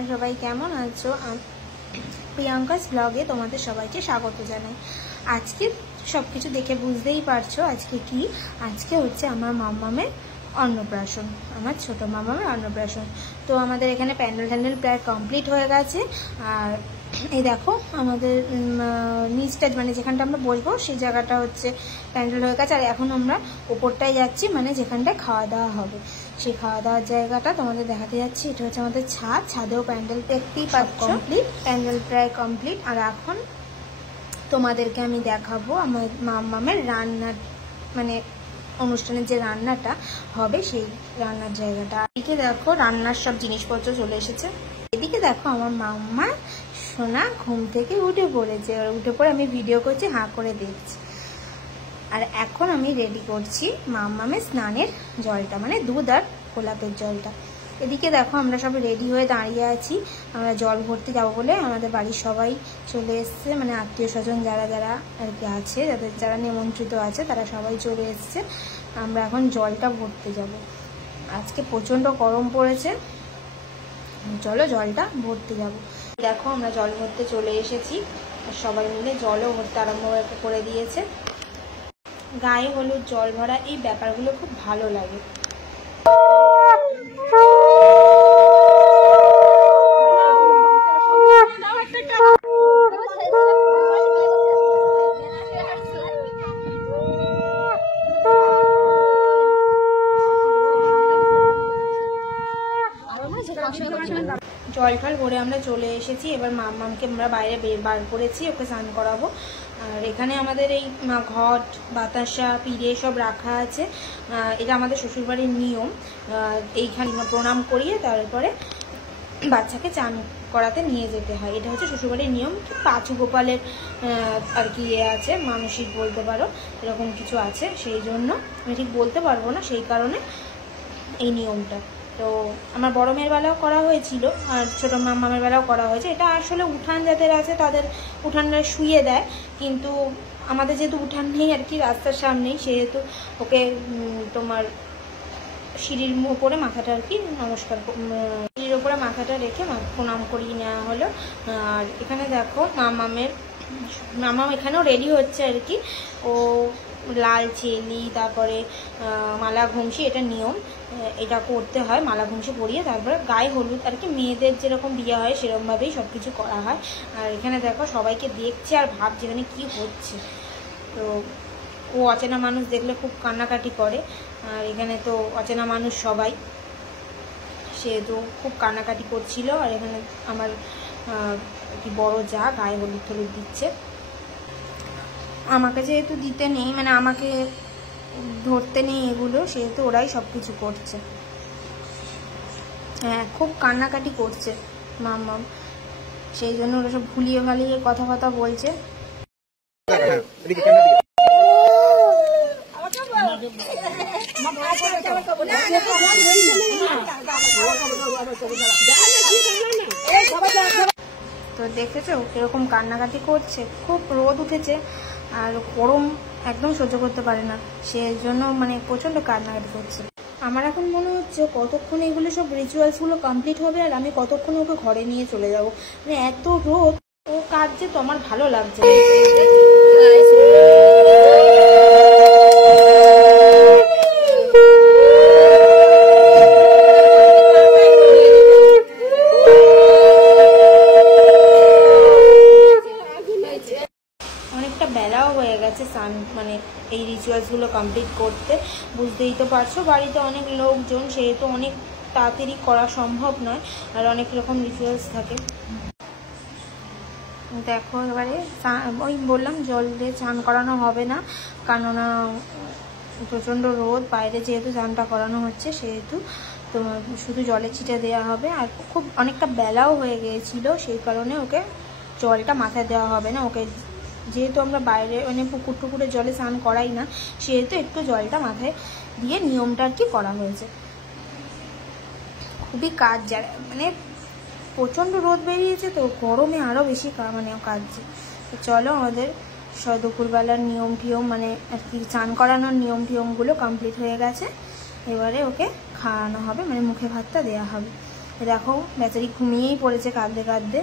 তোমরা সবাই কেমন আছো? প্রিয়াঙ্কাস ব্লগে তোমাদের সবাইকে স্বাগত জানাই। আজকে সব কিছু দেখে বুঝতেই পারছো আজকে কি, আজকে হচ্ছে আমার মামামের অন্নপ্রাশন, আমার ছোট মামামের অন্নপ্রাশন। তো আমাদের এখানে প্যান্ডেল প্রায় কমপ্লিট হয়ে গেছে। আর এই দেখো আমাদের নিচটা মানে যেখানটা আমরা বলবো সেই জায়গাটা হচ্ছে প্যান্ডেল হয়ে গেছে। আর এখন আমরা ওপরটায় যাচ্ছি, মানে যেখানটায় খাওয়া দাওয়া হবে সেই খাওয়া দাওয়ার জায়গাটা তোমাদের দেখাতে যাচ্ছি। এটা হচ্ছে আমাদের ছাদেও প্যান্ডেল দেখতেই পাচ্ছ, কমপ্লিট প্যান্ডেল প্রায় কমপ্লিট। আর এখন তোমাদেরকে আমি দেখাবো আমার মামামের রান্নার, মানে অনুষ্ঠানের যে রান্নাটা হবে সেই রান্নার জায়গাটা। এদিকে দেখো রান্নার সব জিনিসপত্র চলে এসেছে। এদিকে দেখো আমার মাম্মা সোনা ঘুম থেকে উঠে পড়েছে, আর উঠে পড়ে আমি ভিডিও করছি, হাঁ করে দেখছি। আর এখন আমি রেডি করছি মাম্মামের স্নানের জলটা, মানে দুধ আর গোলাপের জলটা। এদিকে দেখো আমরা সব রেডি হয়ে দাঁড়িয়ে আছি, আমরা জল ভরতে যাবো বলে। আমাদের বাড়ির সবাই চলে এসছে, মানে আত্মীয় স্বজন যারা যারা আর কি আছে, যারা নিমন্ত্রিত আছে তারা সবাই চলে এসছে। আমরা এখন জলটা ভরতে যাব। আজকে প্রচণ্ড গরম পড়েছে, চলো জলটা ভরতে যাব। দেখো আমরা জল ভরতে চলে এসেছি, আর সবাই মিলে জলও ভরতে আরম্ভ করে দিয়েছে। গায়ে হলুদ জল ভরা এই ব্যাপারগুলো খুব ভালো লাগে। জল ফল ভরে আমরা চলে এসেছি। এবার মাম্মামকে আমরা বাইরে বার করেছি, ওকে স্নান করাবো। আর এখানে আমাদের এই ঘট বাতাসা পিড়ে সব রাখা আছে। এটা আমাদের শ্বশুরবাড়ির নিয়ম। এইখানে প্রণাম করিয়ে তারপরে বাচ্চাকে চান করাতে নিয়ে যেতে হয়। এটা হচ্ছে শ্বশুরবাড়ির নিয়ম। পাঁচু গোপালের আর কি আছে, মানসিক বলতে পারো, এরকম কিছু আছে। সেই জন্য আমি ঠিক বলতে পারবো না, সেই কারণে এই নিয়মটা। তো আমার বড় মেয়ের বেলাও করা হয়েছিল, আর ছোটো মামামের বেলাও করা হয়েছে। এটা আসলে উঠান যাদের আছে তাদের উঠানটা শুয়ে দেয়, কিন্তু আমাদের যেহেতু উঠান নেই আর কি, রাস্তার সামনেই, সেহেতু ওকে তোমার সিঁড়ির উপরে মাথাটা আর কি নমস্কার, সিঁড়ির উপরে মাথাটা রেখে প্রণাম করিয়ে নেওয়া হলো। আর এখানে দেখো মামাম এখানেও রেডি হচ্ছে আর কি। ও লাল চেলি, তারপরে মালা ঘুমসি, এটা নিয়ম, এটা করতে হয়। মালা ঘুমসি পরিয়ে তারপরে গায়ে হলুদ আর কি, মেয়েদের যেরকম বিয়ে হয় সেরকমভাবেই সব কিছু করা হয়। আর এখানে দেখো সবাইকে দেখছে আর ভাবছে এখানে কী হচ্ছে। তো ও অচেনা মানুষ দেখলে খুব কান্নাকাটি করে, আর এখানে তো অচেনা মানুষ সবাই, সেহেতু খুব কান্নাকাটি করছিল। আর এখানে আমার কি বড় যা গায়ে হলুদ টলুদ দিচ্ছে। আমাকে যেহেতু দিতে নেই, মানে আমাকে ধরতে নেই এগুলো, সেহেতু ওরাই সব কিছু করছে। হ্যাঁ, খুব কান্নাকাটি করছে মাম্মাম, সেই জন্য ওরা সব ভুলিয়ে ভালিয়ে কথা বলছে। তো দেখেছো কিরকম কান্নাকাটি করছে, খুব রোদ উঠেছে আর গরম একদম সহ্য করতে পারে না, সেজন্য মানে প্রচণ্ড কান্নাকাটি করছে। আমার এখন মনে হচ্ছে কতক্ষণ এগুলো সব রিচুয়ালসগুলো কমপ্লিট হবে আর আমি কতক্ষণ ওকে ঘরে নিয়ে চলে যাব। মানে এত রোদ, ও কাঁদছে তো আমার ভালো লাগছে। অনেকটা বেলাও হয়ে গেছে স্নান, মানে এই রিচুয়ালসগুলো কমপ্লিট করতে। বুঝতেই তো পারছো বাড়িতে অনেক লোকজন, সেহেতু অনেক তাড়াতাড়ি করা সম্ভব নয়, আর অনেক রকম রিচুয়ালস থাকে। দেখো এবারে ওই বললাম জল দিয়ে স্নান করানো হবে না, কেননা প্রচণ্ড রোদ, বাইরে যেহেতু স্নানটা করানো হচ্ছে সেহেতু তোমার শুধু জলে ছিটে দেওয়া হবে। আর খুব অনেকটা বেলাও হয়ে গিয়েছিল, সেই কারণে ওকে জলটা মাথায় দেওয়া হবে না। ওকে যেহেতু আমরা বাইরে মানে পুকুর টুকুরে জলে স্নান করাই না, সেহেতু একটু জলটা মাথায় দিয়ে নিয়মটা আর কি করা হয়েছে। খুবই কাজ, যারা মানে প্রচণ্ড রোদ বেরিয়েছে তো গরমে আরও বেশি মানে কাজছে। তো চলো আমাদের দুপুরবেলার নিয়ম টিয়ম, মানে আর কি স্নান করানোর নিয়ম টিয়মগুলো কমপ্লিট হয়ে গেছে। এবারে ওকে খাওয়ানো হবে, মানে মুখে ভাতটা দেওয়া হবে। দেখো বেচারি ঘুমিয়েই পড়েছে কাঁদতে কাঁদতে।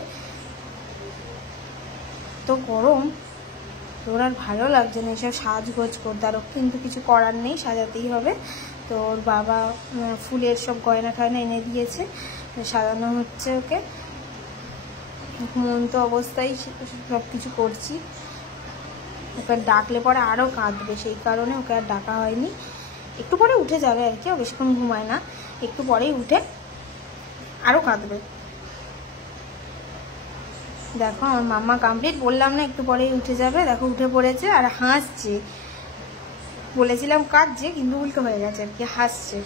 তো গরম, ওর আর ভালো লাগছে না এসব সাজগোজ করতে, আরও কিন্তু কিছু করার নেই, সাজাতেই হবে। তো ওর বাবা ফুলের সব গয়না টয়না এনে দিয়েছে, সাজানো হচ্ছে ওকে। ঘুমন্ত অবস্থায় সব কিছু করছি। ওকে ডাকলে পরে আরও কাঁদবে, সেই কারণে ওকে আর ডাকা হয়নি। একটু পরে উঠে যাবে আর কি, বেশিক্ষণ ঘুমায় না, একটু পরেই উঠে আরও কাঁদবে। দেখো আমার মাম্মা কমপ্লিট, বললাম না একটু পরেই উঠে যাবে। দেখো উঠে পড়েছে আর হাসছে, বলেছিলাম কাঁদছে কিন্তু উল্টো হয়ে গেছে আর কি, হাসছে,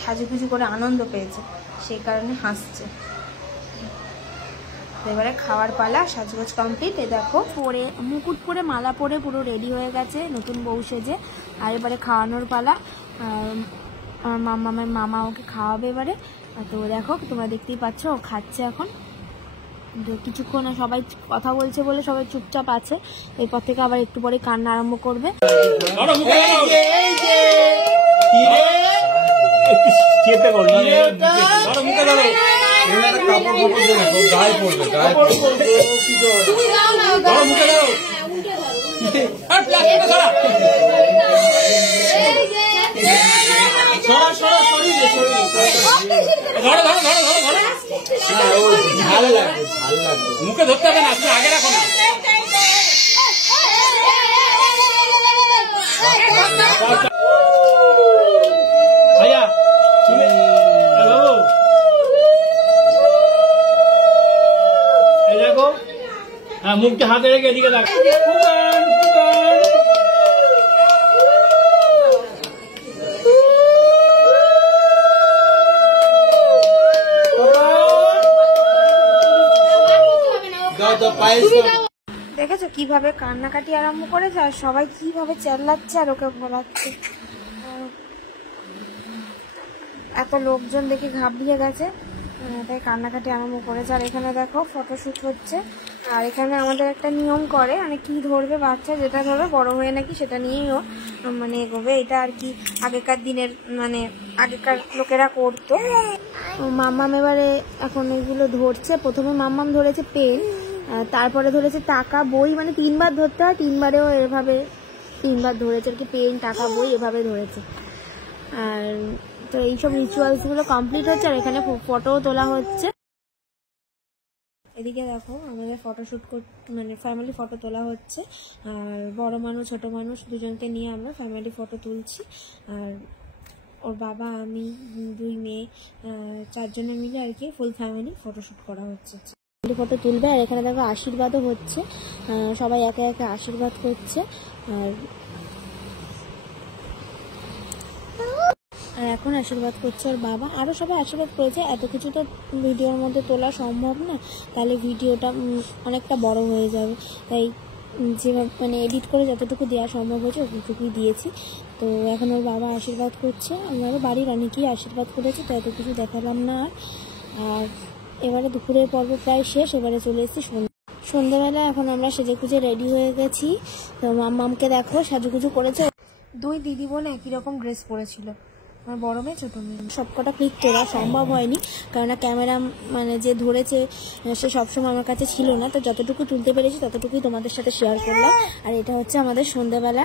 সাজুগুজু করে আনন্দ পেয়েছে সেই কারণে হাসছে। এবারে খাওয়ার পালা, সাজগোজ কমপ্লিট। এ দেখো পরে মুকুট পরে মালা পরে পুরো রেডি হয়ে গেছে নতুন বউ সেজে। আর এবারে খাওয়ানোর পালা, মামামের মামা ওকে খাওয়াবে এবারে। তো দেখো তোমরা দেখতেই পাচ্ছ ও খাচ্ছে এখন। কিছুক্ষণ সবাই কথা বলছে বলে সবাই চুপচাপ আছে, এরপর থেকে আবার একটু পরে কান্না আরম্ভ করবে। মুখে ধরতে হবে না, আগে রাখো না। ভাইয়া শুনে দেখো, হ্যাঁ মুখটা হাতে রেখে এদিকে দেখো। দেখেছো কিভাবে কান্নাকাটি আরম্ভ করেছে আর সবাই কিভাবে চেল্লাচ্ছে আর ওকে বলাচ্ছে। এত লোকজন দেখে ঘাবড়িয়ে গেছে, তাই কান্নাকাটি আরম্ভ করেছে। আর এখানে দেখো ফটোশ্যুট হচ্ছে। আর এখানে আমাদের একটা নিয়ম করে, মানে কি ধরবে বাচ্চা, যেটা ধরবে বড় হয়ে নাকি সেটা নিয়েইও মানে এগোবে, এটা আর কি আগেকার দিনের, মানে আগেকার লোকেরা করতো। মাম্মাম এবারে এখন এগুলো ধরছে। প্রথমে মাম্মাম ধরেছে পেন, তারপরে ধরেছে টাকা, বই, মানে 3 বার ধরতে হয়, 3 বারেও এভাবে 3 বার ধরেছে আর কি, পেন টাকা বই এভাবে ধরেছে। আর তো এইসব রিচুয়ালসগুলো কমপ্লিট হচ্ছে। আর এখানে ফটোও তোলা হচ্ছে। এদিকে দেখো আমাদের ফটোশ্যুট মানে ফ্যামিলি ফটো তোলা হচ্ছে। আর বড় মানুষ ছোট মানুষ দুজনকে নিয়ে আমরা ফ্যামিলি ফটো তুলছি। আর ওর বাবা, আমি, 2 মেয়ে, 4 জনে মিলে আর কি ফুল ফ্যামিলি ফটোশ্যুট করা হচ্ছে। ফটো তুলবে। আর এখানে দেখো আশীর্বাদও হচ্ছে, সবাই একে একে আশীর্বাদ করছে। আর এখন আশীর্বাদ করছে ওর বাবা, আরও সবাই আশীর্বাদ করেছে। এত কিছু তো ভিডিওর মধ্যে তোলা সম্ভব না, তাহলে ভিডিওটা অনেকটা বড় হয়ে যাবে, তাই যেভাবে মানে এডিট করে যতটুকু দেওয়া সম্ভব হয়েছে ওটুকুই দিয়েছি। তো এখন ওর বাবা আশীর্বাদ করছে, আমারও বাড়ির অনেকেই আশীর্বাদ করেছে, তো এত কিছু দেখালাম না। আর এবারে দুপুরের পর্ব প্রায় শেষ, এবারে চলে এসেছি সন্ধ্যাবেলা। এখন আমরা সেজেগুজে রেডি হয়ে গেছি। তো মাম্মামকে দেখো সাজুগুজু করেছে। 2 দিদি বোন একই রকম ড্রেস পরেছিল, আমার বড় মেয়ে ছোটো মেয়ে। সবকটা ক্লিক তোলা সম্ভব হয়নি, কেননা ক্যামেরা মানে যে ধরেছে সে সবসময় আমার কাছে ছিল না, তো যতটুকু তুলতে পেরেছি ততটুকুই তোমাদের সাথে শেয়ার করলাম। আর এটা হচ্ছে আমাদের সন্ধ্যাবেলা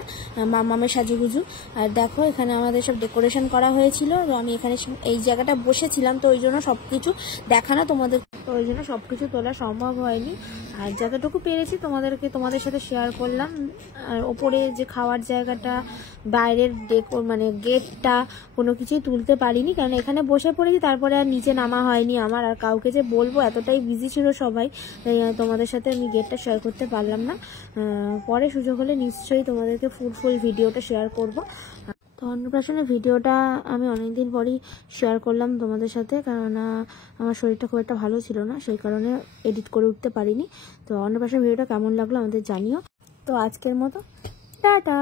মাম্মামের সাজুগুজু। আর দেখো এখানে আমাদের সব ডেকোরেশন করা হয়েছিল, তো আমি এখানে এই জায়গাটা বসেছিলাম, তো ওই জন্য সব কিছু দেখানো তোমাদের, তো ওই জন্য সব কিছু তোলা সম্ভব হয়নি। আর যতটুকু পেরেছি তোমাদের সাথে শেয়ার করলাম। আর ওপরে যে খাওয়ার জায়গাটা, বাইরের মানে গেটটা, কোনো কিছুই তুলতে পারিনি, কারণ এখানে বসে পড়েছি, তারপরে আর নিচে নামা হয়নি আমার। আর কাউকে যে বলবো, এতটাই বিজি ছিল সবাই, তাই তোমাদের সাথে আমি গেটটা শেয়ার করতে পারলাম না। পরে সুযোগ হলে নিশ্চয়ই তোমাদেরকে ফুল ভিডিওটা শেয়ার করব। তো অন্নপ্রাশনের ভিডিওটা আমি অনেকদিন পরেই শেয়ার করলাম তোমাদের সাথে, কেননা আমার শরীরটা খুব একটা ভালো ছিল না, সেই কারণে এডিট করে উঠতে পারিনি। তো অন্নপ্রাশনের ভিডিওটা কেমন লাগলো আমাদের জানিও। তো আজকের মতো টাটা।